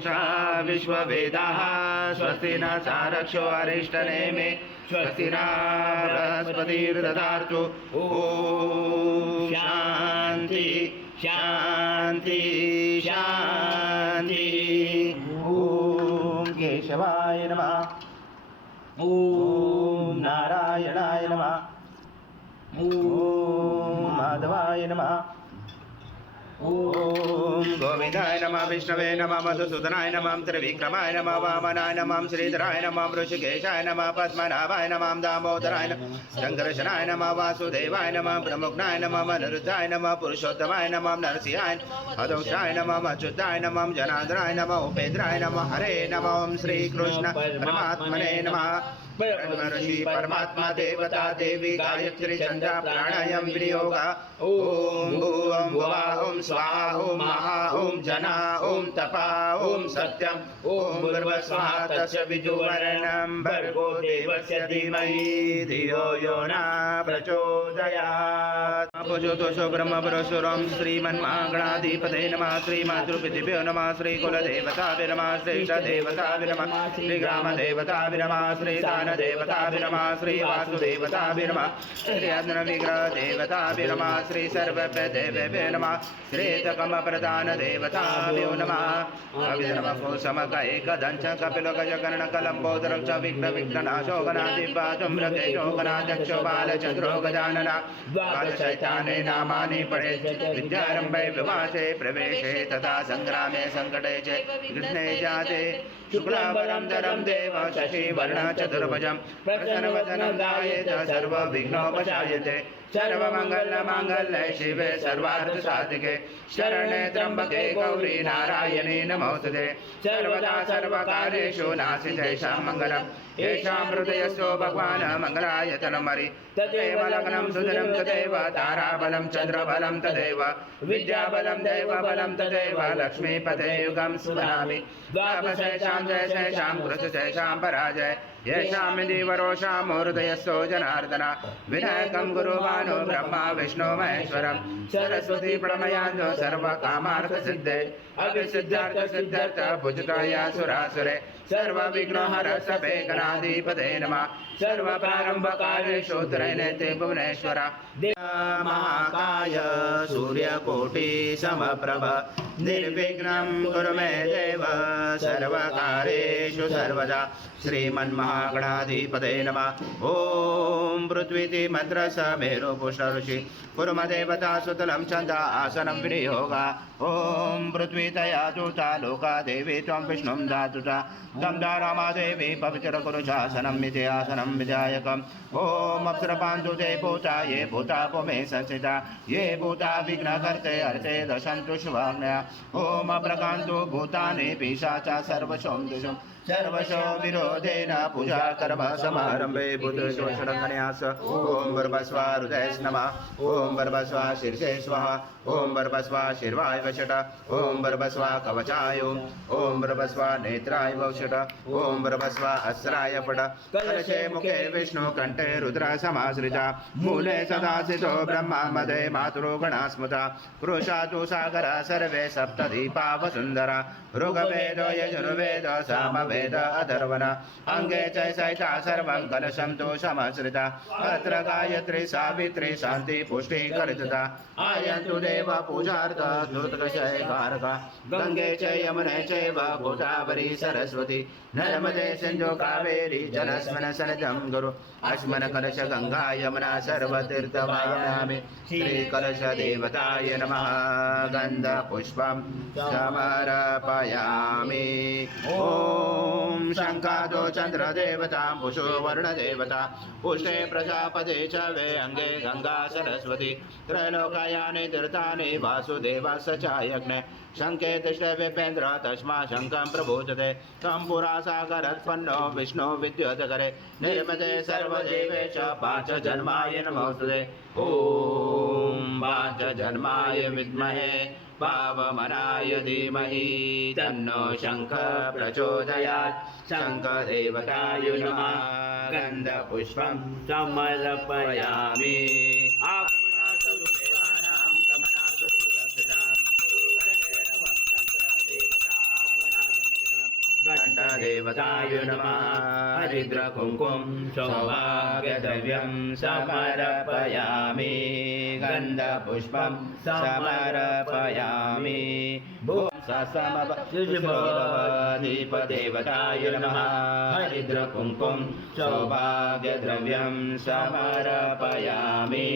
पूषा विश्ववेदाः स्वस्ति न सारक्षो अरिष्टनेमे स्वस्ति न बृहस्पतिर्दधातु ॐ शान्ति शान्ति शान्ति ॐ केशवाय नमः ॐ नारायणाय नमः ॐ माधवाय नमः ॐ गोविंदाय नमः विष्णवे नमः मधुसूदनाय नमः त्रिविक्रमाय नमः वामनाय नमः श्रीधराय नमः ऋषिकेशाय नमः पद्मनाभाय नमः दामोदराय नमः शंकरशनाय नमः वासुदेवाय नमः प्रमुखनाय नमः अनिरुद्धाय नमः पुरुषोत्तमाय नमः नरसिंहाय अदोषाय नमः अच्युताय नमः जनार्दनाय नमः उपेन्द्राय नमः हरे नमः ओम श्री कृष्ण परमात्मने नमः ऋषि परमात्मा देवता देवी गायत्री छंदा प्राणायाम विनियोग ओम भूवं भुवा ओम स्वाहा ओम महा ओम जना ओम तपा ओम सत्यम ओम भूर्भुवस्वाहा तस्य विदुवर्णं भर्गो देवस्य धीमहि धियो यो न प्रचोदयात् अपजोतोषो ब्रह्म परशुराम श्रीमन्महागणाधिपते नमः श्रीमातृपितृभ्यो नमः श्रीकुलदेवताभ्यो नमः श्रेष्ठदेवताभ्यो नमः श्रीग्रामदेवताभ्यो नमः श्रीदानदेवताभ्यो नमः श्रीवासुदेवताभ्यो नमः श्रीअग्निविग्रहदेवताभ्यो नमः श्रीसर्वदेवेभ्यो नमः श्रेतकमप्रदानदेवताभ्यो नमः अभिनमः एकदञ्च कपिलगजकर्णकलम्बोदरं च विघ्नविघ्ननाशो गणाधिपातुम्रकेशो गणाध्यक्षो बालचन्द्रो गजानना द्वादशैताने नामानि पठे विद्यारम्भे विवासे प्रवेशे तथा संग्रामे संकटे च कृष्णे जाते शुक्लांबरं धरं देव शशिवर्णं चतुर्भुजं प्रसन्नवदनं ध्यायेत सर्वविघ्नोपशायते सर्वमङ्गलमाङ्गल्ये शिवे सर्वार्थसाधिके शरणे त्र्यम्बके गौरी नारायणे नमोस्तुते सर्वदा सर्वकार्येषु नास्ति मङ्गलम् येषां हृदयस्थो भगवान् मङ्गलाय तन्मरि तदेव लग्नं सुदिनं तदेव ताराबलं चन्द्रबलं तदेव विद्याबलं दैवबलं तदेव लक्ष्मीपते युगं सुवदामि द्वादशेषां जयशेषां कृतशेषां पराजय येषां दिवरोषां हृदयस्थो जनार्दन विनायकं गुरुवानो ब्रह्मा विष्णु महेश्वरं सरस्वती प्रणमयान्यो सर्वकामार्थसिद्धे अभिसिद्धार्थसिद्धार्थ भुजगाया सुरासुरे सर्वविघ्नहर सभे गणाधिपते नमः सर्वप्रारम्भकार्येषु त्रैनेते भुवनेश्वर महाकाय सूर्यकोटि समप्रभ निर्विघ्नं कुरु मे देव सर्वकार्येषु सर्वदा श्रीमन्महागणाधिपते नमः ॐ पृथ्वीति मद्रस मेरु पुष्टऋषि कुर्मदेवता सुतलं छन्द आसनं विनियोग ॐ पृथ्वी तया दूता लोका देवी त्वं विष्णुं धातुता तं रामादेवी पवित्र कुरु शासनं मिति आसनं विधायकम् ॐ अप्सरपान्तु ते भूता ये भूता पुमे संस्थिता ये भूता विघ्नकर्ते अर्थे दशन्तु शुभाग्नया ॐ अप्रकान्तु भूतानि पिशाचा सर्वशों दिशं सर्वशो विरोधेन पूजा कर्म समारंभे बुद्धशोषणन्यास ओम बर्भस्वा हृदय नमः ओम बर्भस्वा शीर्षे स्वाहा ओम बर्भस्वा शीर्वाय वषट ओम बर्भस्वा कवचाय ओम बर्भस्वा नेत्राय वषट ओम बर्भस्वा अस्राय पट कलशे मुखे विष्णु कंठे रुद्र समाश्रिता मूले सदा स्थितो ब्रह्मा मदे मातरो गणास्मृता पुरुषातु सागर सर्वे सप्तदीपा वसुंधरा ऋग्वेदो यजुर्वेदो सामवेद अथर्वण अंगे च सहिता सर्वं कलशं तु समाश्रिता अत्र गायत्री सावित्री शान्ति पुष्टि कलिता आयन्तु देव पूजार्थ धूतकषय कारका गंगे च यमुने चैव गोदावरी सरस्वती नर्मदे सिन्धु कावेरी जलस्मिन् सन्निधं गुरु अस्मिन् कलश गंगा यमुना सर्वतीर्थवायामि श्री कलश देवताय नमः गंध पुष्पं समर्पयामि ओम शंकादो चंद्र देवता पुषो वर्ण देवता पुष्टे प्रजापते च वे अंगे गंगा सरस्वती त्रैलोकयानि तीर्थानि वासुदेवस्य च यज्ञे शंके तिष्ठे विपेन्द्र तस्मा शंकं प्रभूतते तं पुरा सागरोत्पन्नो विष्णु विद्युतकरे निर्मते सर्वदेवे च पांचजन्माय नमोस्तुते ओम पांचजन्माय विद्महे पावमनाय धीमहि तन्नो शंख प्रचोदयात् शंखदेवताय नमः गन्धपुष्पं समर्पयामि आगमनातु देवानां गमनातु सुरक्षितां कुरु कण्ठेन वंशं देवता आगमनात् देवताय नमः हरिद्रकुङ्कुम सौभाग्यद्रव्यं समर्पयामि गन्धपुष्पं समर्पयामि दीपदेवताय नमः हरिद्रकुङ्कुम सौभाग्यद्रव्यं समर्पयामि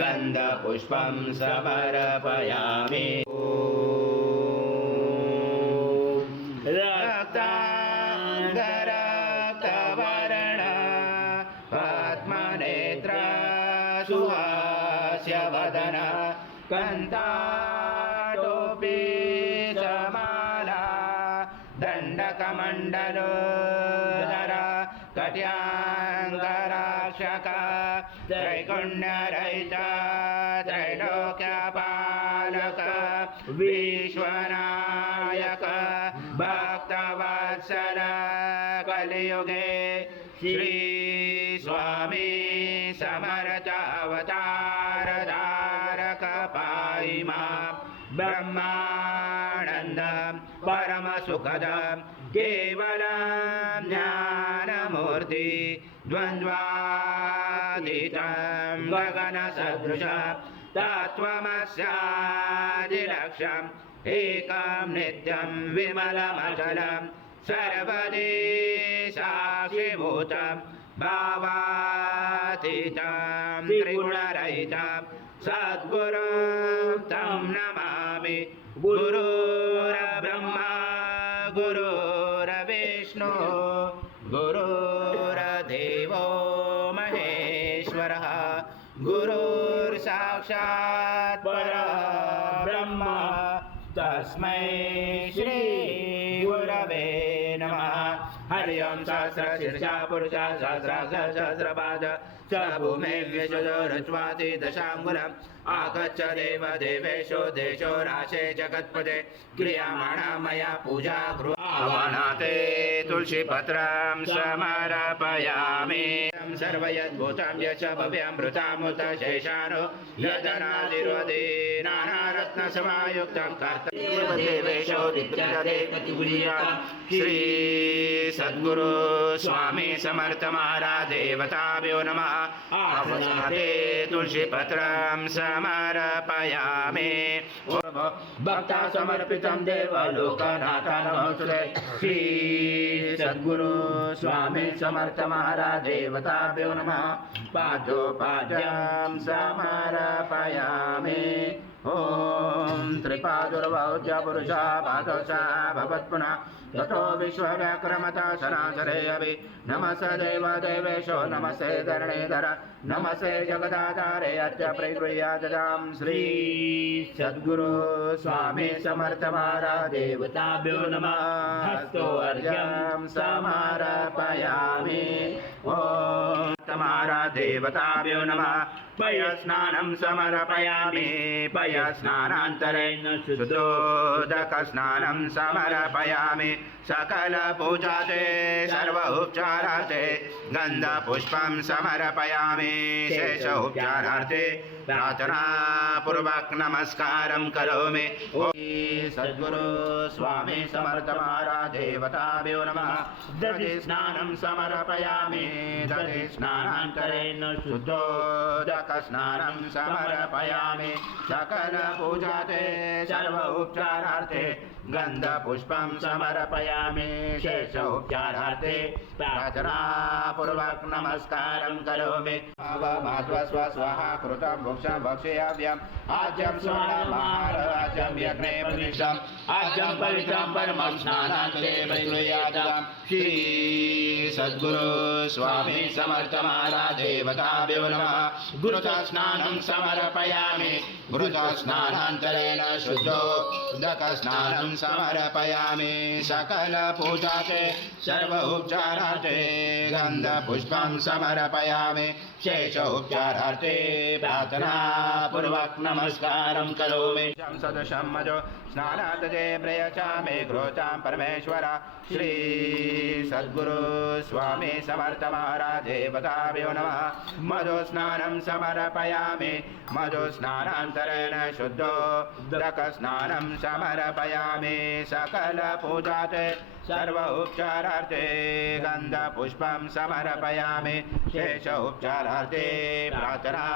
गन्धपुष्पं समर्पयामि रक्ताङ्गरक्तवर्ण पद्मनेत्र सुहास्य वदन कन्ताटोपी समाला दण्डकमण्डलोदर कट्याङ्गरक्षक त्रैगुण्यरहित त्रैलोक्यपालक विश्वनायक भक्तवत्सल कलियुगे श्री स्वामी समर्थ अवतार धारक पाहि मां ब्रह्मानंद परम सुखद केवल ज्ञानमूर्ति द्वन्द्वातीतं गगन सदृश तत्त्वमस्यादिलक्ष्यम् एकं नित्यं विमलमचलं सर्वदि साक्षिभूतं भावातीतं त्रिगुणरहितं सद्गुरुं तं नमामि गुरुर्ब्रह्मा गुरुर्विष्णु गुरुर्देवो महेश्वरः गुरुर्साक्षात् परब्रह्म तस्मै श्री गुरवे नमः हरि ओं सहस्रशीर्षा पुरुषा सहस्रपाद स भूमेव्यशो रज्वाति दशाङ्गुलम् आगच्छ देवदेवेशो देशो राशे जगत्पदे क्रियमाणा मया पूजा गृहावनाते तुलसीपत्रं समर्पयामि सर्वयद्भूतं यच्च भव्यमृतामुत शेषानो यदनादिरोधे नानारत्नसमायुक्तं कर्तव्यदेवेशो श्री सद्गुरु स्वामी समर्थ महाराज देवताभ्यो नमः अवनाते तुलसीपत्रं समर्पयामि भक्ता समर्पितं देवलोकनाथ नमोस्तुते श्री सद्गुरु स्वामी समर्थ महाराज देवताभ्यो नमः पादोपाद्यं समर्पयामि ओम त्रिपादुर्भौज्य पुरुषा पादोषा भवत्पुनः ततो विश्वव्याक्रमता सनासरे अभि नमस्ते देवदेवेशो नमस्ते धरणीधर नमस्ते जगदाधारे अद्य प्रगृह्याददां श्री सद्गुरु स्वामी समर्थ महाराज देवताभ्यो नमः हस्तोऽर्घ्यं समर्पयामि ओम महाराज देवताभ्यो नमः पयस्नानं समर्पयामि पयस्नानान्तरेण शुद्धोदकस्नानं समर्पयामि सकल पूजाते सर्व उपचारार्थे गन्धपुष्पं समर्पयामि शेष उपचारार्थे प्रार्थना पूर्वक नमस्कारं करोमि ओम सद्गुरु स्वामी समर्थ महाराज देवताभ्यो नमः दधि स्नानं समर्पयामि दधि स्नानान्तरेण शुद्धोदक स्नानं समर्पयामि सकल पूजाते सर्व उपचारार्थे गन्धपुष्पं समर्पयामि शेष उपचारार्थे प्रार्थना पूर्वक नमस्कारं करोमि भावमात्वा स्वाहा कृतं भुक्षं भक्षयाम्यहम् आज्यं स्वर्णमहाराजं यज्ञे प्रतिष्ठम् आज्यं पवित्रं परमं स्नानान्ते प्रगृह्याददां श्री सद्गुरु स्वामी समर्थ महाराज देवताभ्यो नमः गुरुतः स्नानं समर्पयामि गुरुतः स्नानान्तरेण शुद्धोदक स्नानं समर्पयामि सकल पूजाते सर्व उपचारार्थे गन्धपुष्पं समर्पयामि शेष उपचारार्थे प्रार्थना पूर्वक नमस्कारं करोमि सदशं मजो स्नानादे प्रयचामि क्रोचां परमेश्वर श्री सद्गुरु स्वामी समर्थ महाराज देवताभ्यो नमः मधु स्नानं समर्पयामि मधु स्नानान्तरेण शुद्धोदक स्नानं समर्पयामि समर्पयामि सकल पूजाते सर्व उपचारार्थे गन्धपुष्पं समर्पयामि शेष उपचारार्थे प्रार्थना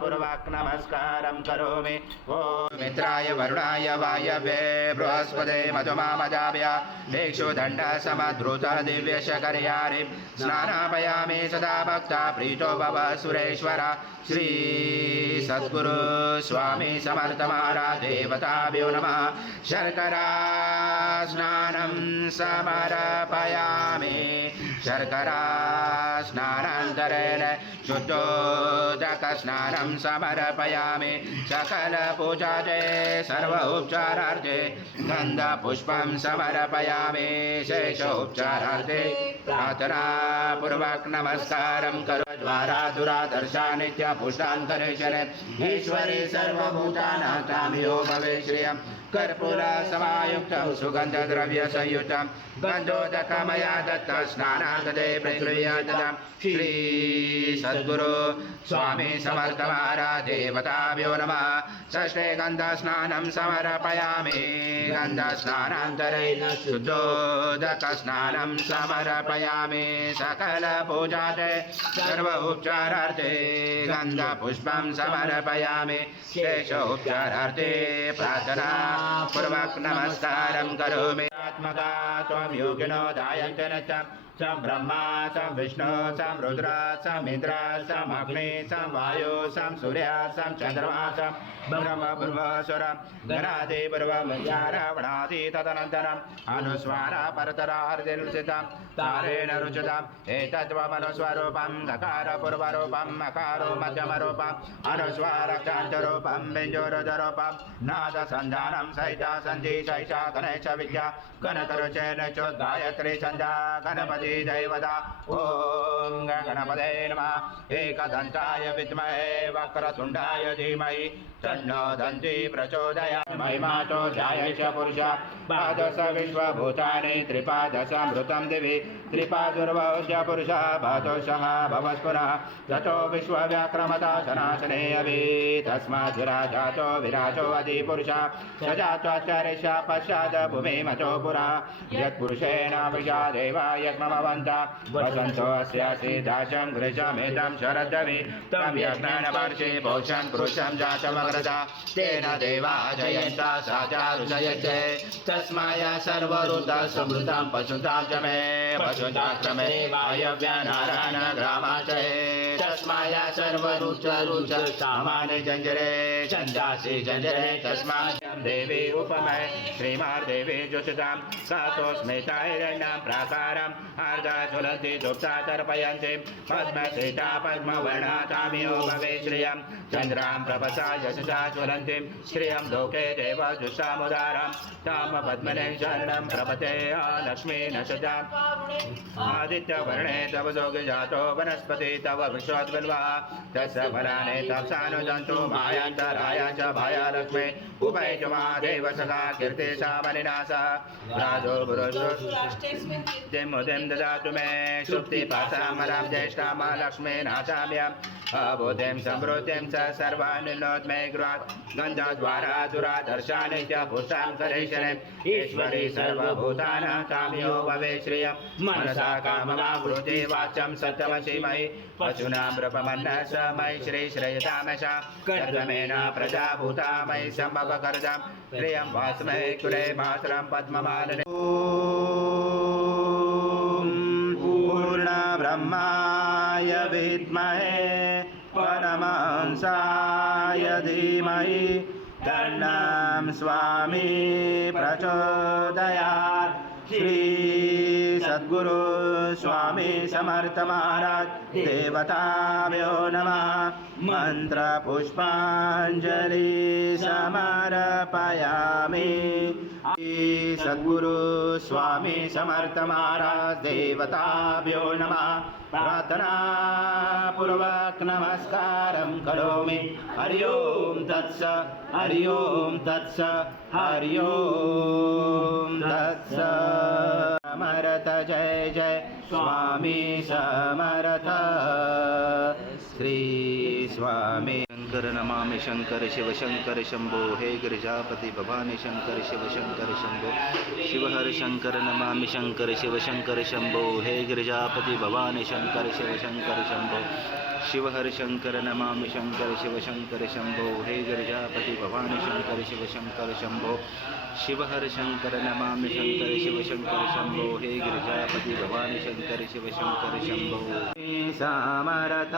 पूर्वक नमस्कारं करोमि। ॐ मित्राय वरुणाय वायवे बृहस्पते मधुमामजाभ्य दिक्षुदण्ड समद्रुत दिव्यशकर्यारि स्नानापयामि सदा भक्ता प्रीतो भव सुरेश्वर। श्री सद्गुरु स्वामी समर्थ महाराज देवताभ्यो नमः। शर्करा स्नानं समर्पयामि शर्करा स्नानान्तरेण शुद्धोदक स्नानं समर्पयामि सकल पूजाते सर्व उपचारार्थे गन्धपुष्पं समर्पयामि शेष उपचारार्थे प्रार्थना पूर्वक नमस्कारं करो। द्वारा दुरादर्शा नित्य पुष्टान्तरेश्वरे ईश्वरे सर्वभूतानां तामियो भवे श्रियं कर्पूर समायुक्तं सुगन्धद्रव्य संयुतं गन्धोदकमया दत्त स्नानागते प्रगृह्यतां। श्री सद्गुरु स्वामी समर्थ महाराज देवताभ्यो नमः। षष्ठे गन्धस्नानं समर्पयामि गन्धस्नानान्तरेण शुद्धोदक स्नानं समर्पयामि सकल पूजाते सर्व उपचारार्थे गन्धपुष्पं समर्पयामि शेष उपचारार्थे प्रार्थना पूर्वक नमस्कारं करोमि। आत्मका त्वं योगिनो दायन्ते नित्यं सं ब्रह्मा सं विष्णु सं रुद्र सं इन्द्र सं अग्नि सं वायु सं सूर्य सं चन्द्रमा सं ब्रह्म पूर्वस्वर गणादि पूर्वमध्यारावणादि तदनन्तरम् अनुस्वार परतरार्दिर्सितं तारेण रुचितम् एतद्वमनुस्वरूपं गकार पूर्वरूपं मकारो मध्यमरूपम् अनुस्वारकान्तरूपं बिञ्जोरुजरूपं नादसन्धानं सहिता सन्धि सहिता गणेश विद्या गणतरुचेन चोद्गायत्री छन्दा गणपति दैवता। ॐ गणपते नमः। एकदन्ताय विद्महे वक्रतुण्डाय धीमहि तन्नो दन्ती प्रचोदयात्। महिमातो ध्यायेश पुरुष पादश विश्वभूतानि त्रिपादशामृतं दिवि त्रिपादुर्वोज्य पुरुषः भातोषः भवस्पुरः ततो विश्वव्याक्रमता सनासने अभि तस्मात् विराजातो विराजो अधिपुरुषः स जात्वाचार्यश्च पश्चात् भूमिमतो पुरा यत्पुरुषेण विषादेव यज्ञमवन्तः वसन्तो अस्यासि दाशं गृहमेतं शरद्दवि तं यज्ञानवर्षे पौषं पुरुषं जातमग्रता तेन देवा जयन्ता सा चारुजयते तस्माय सर्वऋतः समृतं पशुतां च मे पशुचाक्रमे वायव्यानारायण ग्रामाचये तस्माय सर्वरुच सामान्य जंजरे छन्दासि जंजरे तस्मात् देवी उपमय श्रीमार्देवी ज्योतिषां सातोस्मिताहिरण्यां प्राकारम् अर्धा ज्वलन्ति दुप्ता तर्पयन्ति पद्मश्रिता पद्मवर्णा तामियो भवे श्रियं चन्द्रां प्रभसा यशसा ज्वलन्तिं श्रियं लोके देव जुष्टामुदारां ताम पद्मने शरणं प्रपते लक्ष्मी नशजाम् आदित्यवर्णे तव जोगिजातो वनस्पति तव वृषोद्बिल्वा तस्य फलानि तप्सानुजन्तु मायान्तराय च भाया लक्ष्मी उभय च महादेव सखा कीर्तिशा मलिनाशः राजो मुदिं ददातु मे सुप्तिपाशामलां ज्येष्ठां लक्ष्मी नाशाम्यम् अबोधिं समृद्धिं च सर्वान्नोत् मे गृहात् गन्धद्वारा दुरादर्शा नित्यपुष्टां करेशने ईश्वरी सर्वभूतानां काम्यो भवे श्रियं मनसा काममावृते वाचं सत्यमसि मयि पशूनां नृपमन्नस मयि श्री श्रेयतामशा कर्दमेन प्रजाभूता मयि सम्भवकर्दं प्रियं वास्मै कुले मातरं पद्ममालिने। पूर्ण ब्रह्माय विद्महे परमहंसाय धीमहि तन्नं स्वामी प्रचोदयात्। श्री सद्गुरु स्वामी समर्थ महाराज देवताभ्यो नमः। मंत्र पुष्पांजलि समर्पयामि। श्री सद्गुरु स्वामी समर्थ महाराज देवताभ्यो नमः। प्रार्थना पूर्वक नमस्कारं करोमि। हरि ओम तत्स हरि ओम तत्स हरि ओम तत्स। समर्थ जय जय स्वामी समर्थ। श्री स्वामी शंकर नमामि शंकर शिव शंकर शंभो हे गिरिजापति भवानी शंकर शिव शंकर शंभो शिव हर शंकर नमामि शंकर शिव शंकर शंभो हे गिरिजापति भवानी शंकर शिव शंकर शंभो शिव हर शंकर नमामि शंकर शिव शंकर शंभो हे गिरिजापति भवानी शंकर शिव शंकर शंभो शिव हर शंकर नमामि शंकर शिव शंकर शंभो हे गिरिजापति भवानी शंकर शिव शंकर शंभो समर्थ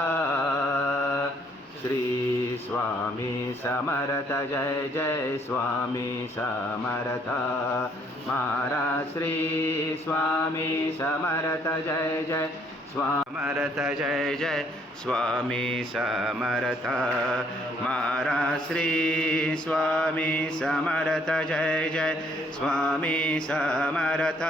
श्री स्वामी समर्थ जय जय स्वामी समर्थ महाराज श्री स्वामी समर्थ जय जय समर्थ जय जय स्वामी समर्थ महाराज श्री स्वामी समर्थ जय जय स्वामी समर्थ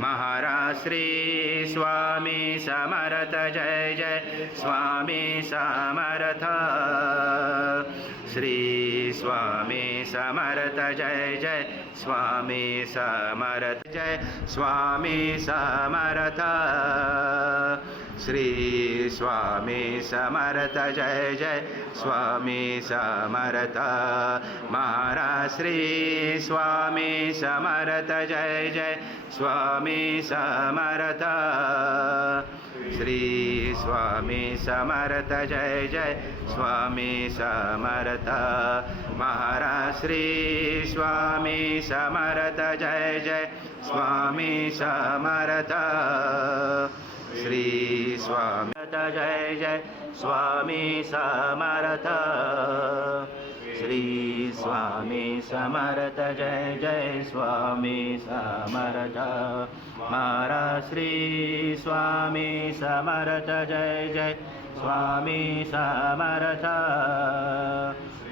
महाराज श्री स्वामी समर्थ जय जय स्वामी समर्थ श्री स्वामी समर्थ जय जय स्वामी समर्थ जय स्वामी समर्थ श्री स्वामी समर्थ जय जय स्वामी समर्थ महाराज श्री स्वामी समर्थ जय जय स्वामी समर्थ श्री स्वामी समर्थ जय जय स्वामी समर्थ महाराज श्री स्वामी समर्थ जय जय स्वामी समर्थ श्री स्वामी जय जय स्वामी समर्थ श्री स्वामी समर्थ जय जय स्वामी समर्थ महाराज श्री स्वामी समर्थ जय जय स्वामी समर्थ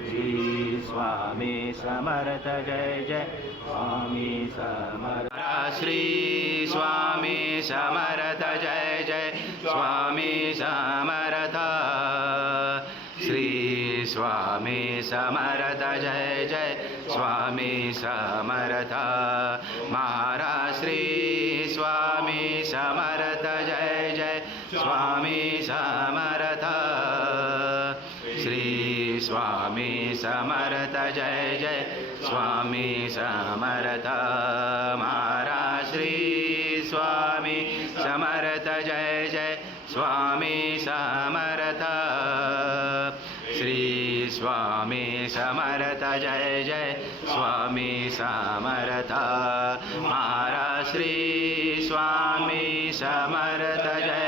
श्री स्वामी समर्थ जय जय स्वामी समर्थ श्री स्वामी समर्थ जय जय स्वामी समर्थ श्री स्वामी समर्थ जय जय स्वामी समर्थ महाराज श्री स्वामी समर्थ जय जय स्वामी समर्थ श्री स्वामी समर्थ जय जय स्वामी समर्थ महाराज श्री स्वामी समर्थ जय जय स्वामी समर्थ श्री स्वामी समर्थ जय जय स्वामी समर्थ महाराज श्री स्वामी समर्थ जय